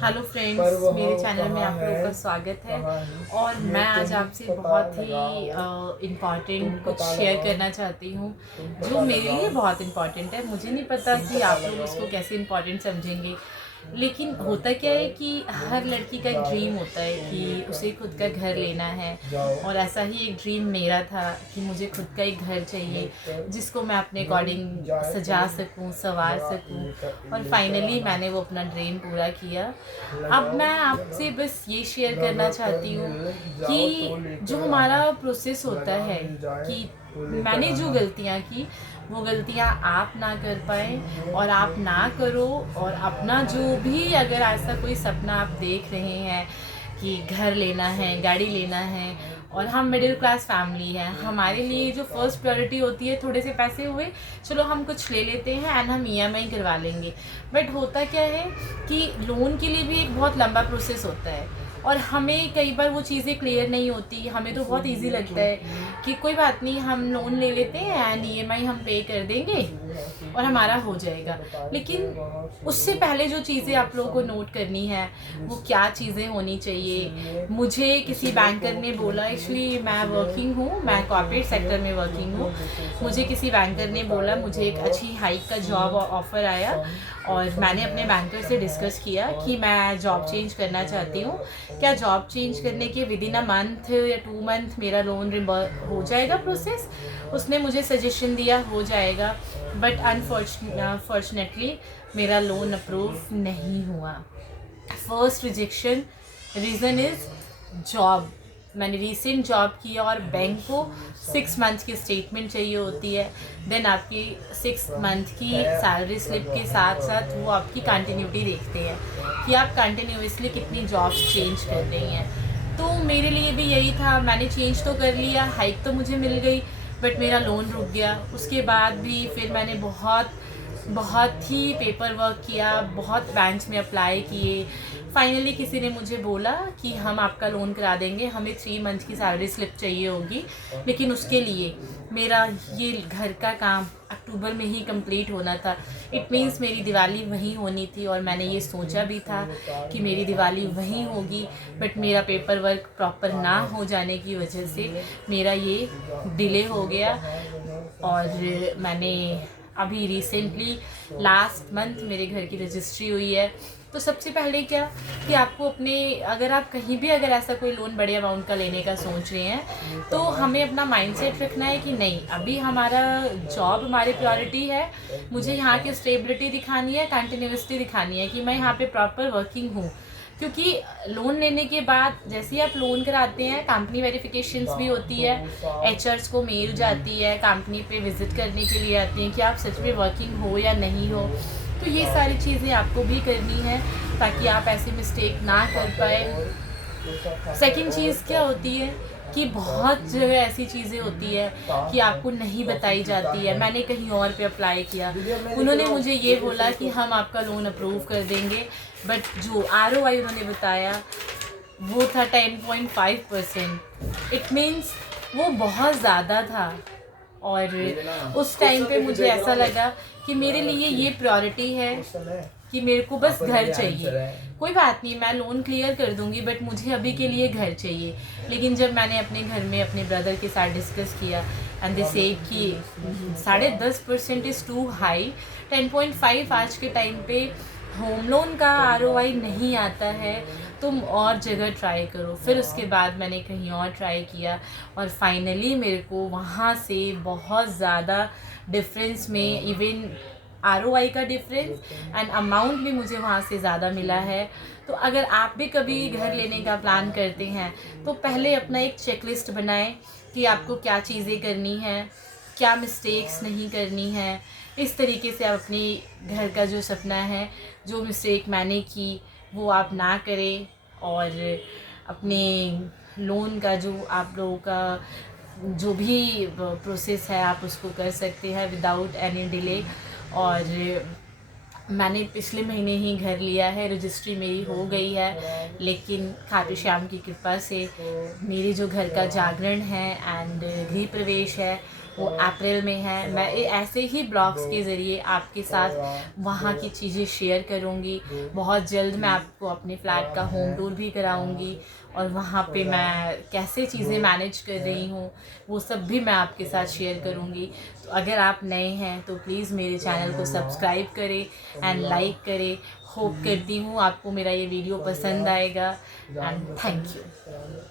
Hello friends, मेरे channel में आप लोगों का स्वागत है। और मैं आज आपसे बहुत ही इम्पॉर्टेंट कुछ शेयर करना चाहती हूँ जो मेरे लिए बहुत इम्पॉर्टेंट है। मुझे नहीं पता कि आप लोग उसको कैसे इम्पॉर्टेंट समझेंगे, लेकिन होता क्या है कि हर लड़की का एक ड्रीम होता है कि उसे खुद का घर लेना है। और ऐसा ही एक ड्रीम मेरा था कि मुझे खुद का एक घर चाहिए जिसको मैं अपने अकॉर्डिंग सजा सकूं, संवार सकूं। और फाइनली मैंने वो अपना ड्रीम पूरा किया। अब मैं आपसे बस ये शेयर करना चाहती हूँ कि जो हमारा प्रोसेस होता है कि मैंने जो गलतियाँ की वो गलतियाँ आप ना कर पाए और आप ना करो। और अपना जो भी अगर ऐसा कोई सपना आप देख रहे हैं कि घर लेना है, गाड़ी लेना है, और हम मिडिल क्लास फैमिली है, हमारे लिए जो फर्स्ट प्रायोरिटी होती है थोड़े से पैसे हुए, चलो हम कुछ ले लेते हैं एंड हम ईएमआई करवा लेंगे। बट होता क्या है कि लोन के लिए भी एक बहुत लंबा प्रोसेस होता है और हमें कई बार वो चीज़ें क्लियर नहीं होती। हमें तो बहुत इजी लगता है कि कोई बात नहीं, हम लोन ले लेते हैं एंड ईएमआई हम पे कर देंगे और हमारा हो जाएगा। लेकिन उससे पहले जो चीज़ें आप लोगों को नोट करनी है वो क्या चीज़ें होनी चाहिए। मुझे किसी बैंकर ने बोला, एक्चुअली मैं वर्किंग हूँ, मैं कॉर्पोरेट सेक्टर में वर्किंग हूँ। मुझे किसी बैंकर ने बोला, मुझे एक अच्छी हाइक का जॉब ऑफर आया और मैंने अपने बैंकर से डिस्कस किया कि मैं जॉब चेंज करना चाहती हूँ। क्या जॉब चेंज करने के विद इन अ मंथ या 2 मंथ मेरा लोन हो जाएगा प्रोसेस? उसने मुझे सजेशन दिया हो जाएगा, बट अनफॉर्चुनेटली मेरा लोन अप्रूव नहीं हुआ। First rejection reason is job. मैंने रिसेंट जॉब किया और बैंक को 6 मंथ की स्टेटमेंट चाहिए होती है। देन आपकी 6 मंथ की सैलरी स्लिप के साथ साथ वो आपकी कंटिन्यूटी देखते हैं कि आप कंटिन्यूसली कितनी जॉब्स चेंज कर रही हैं। तो मेरे लिए भी यही था, मैंने चेंज तो कर लिया, हाइक तो मुझे मिल गई, बट मेरा लोन रुक गया। उसके बाद भी फिर मैंने बहुत ही पेपर वर्क किया, बहुत बैंक्स में अप्लाई किए। फाइनली किसी ने मुझे बोला कि हम आपका लोन करा देंगे, हमें 3 मंथ की सैलरी स्लिप चाहिए होगी, लेकिन उसके लिए मेरा ये घर का काम अक्टूबर में ही कंप्लीट होना था। इट मीन्स मेरी दिवाली वहीं होनी थी और मैंने ये सोचा भी था कि मेरी दिवाली वहीं होगी, बट मेरा पेपर वर्क प्रॉपर ना हो जाने की वजह से मेरा ये डिले हो गया। और मैंने अभी रिसेंटली लास्ट मंथ मेरे घर की रजिस्ट्री हुई है। तो सबसे पहले क्या कि आपको अपने, अगर आप कहीं भी अगर ऐसा कोई लोन बड़े अमाउंट का लेने का सोच रहे हैं तो हमें अपना माइंडसेट रखना है कि नहीं, अभी हमारा जॉब हमारी प्रायोरिटी है। मुझे यहाँ की स्टेबिलिटी दिखानी है, कंटिन्यूसली दिखानी है कि मैं यहाँ पे प्रॉपर वर्किंग हूँ। क्योंकि लोन लेने के बाद जैसे ही आप लोन कराते हैं, कंपनी वेरिफिकेशंस भी होती है, एचआर्स को मेल जाती है, कंपनी पे विजिट करने के लिए आती हैं कि आप सच में वर्किंग हो या नहीं हो। तो ये सारी चीज़ें आपको भी करनी है ताकि आप ऐसी मिस्टेक ना कर पाए। सेकंड चीज़ क्या होती है कि बहुत जगह ऐसी चीज़ें होती है कि आपको नहीं बताई जाती है। मैंने कहीं और पे अप्लाई किया, उन्होंने मुझे ये बोला कि हम आपका लोन अप्रूव कर देंगे, बट जो आरओआई उन्होंने बताया वो था 10.5%। इट मीन्स वो बहुत ज़्यादा था। और उस टाइम पे मुझे ऐसा लगा कि मेरे लिए ये प्रायोरिटी है कि मेरे को बस घर चाहिए। कोई बात नहीं, मैं लोन क्लियर कर दूंगी, बट मुझे अभी के लिए घर चाहिए। लेकिन जब मैंने अपने घर में अपने ब्रदर के साथ डिस्कस किया एंड दे सेड कि 10.5% इज़ टू हाई, 10.5 आज के टाइम पे होम लोन का आरओआई नहीं आता है, तुम और जगह ट्राई करो। फिर उसके बाद मैंने कहीं और ट्राई किया और फाइनली मेरे को वहाँ से बहुत ज़्यादा डिफरेंस में, इवन आरओआई का डिफरेंस एंड अमाउंट भी मुझे वहाँ से ज़्यादा मिला है। तो अगर आप भी कभी घर लेने का प्लान करते हैं तो पहले अपना एक चेकलिस्ट बनाएं कि आपको क्या चीज़ें करनी है, क्या मिस्टेक्स नहीं करनी है। इस तरीके से आप अपनी घर का जो सपना है, जो मिस्टेक मैंने की वो आप ना करें। और अपने लोन का जो आप लोगों का जो भी प्रोसेस है आप उसको कर सकते हैं विदाउट एनी डिले। और मैंने पिछले महीने ही घर लिया है, रजिस्ट्री मेरी हो गई है, लेकिन खाटू श्याम की कृपा से मेरी जो घर का जागरण है एंड गृह प्रवेश है वो अप्रैल में है। मैं ऐसे ही ब्लॉग्स के ज़रिए आपके साथ वहाँ की चीज़ें शेयर करूँगी। बहुत जल्द मैं आपको अपने फ्लैट का होम टूर भी कराऊँगी और वहाँ पे मैं कैसे चीज़ें मैनेज कर रही हूँ वो सब भी मैं आपके साथ शेयर करूँगी। तो अगर आप नए हैं तो प्लीज़ मेरे चैनल को सब्सक्राइब करें एंड लाइक करें। होप करती हूँ आपको मेरा ये वीडियो पसंद आएगा एंड थैंक यू।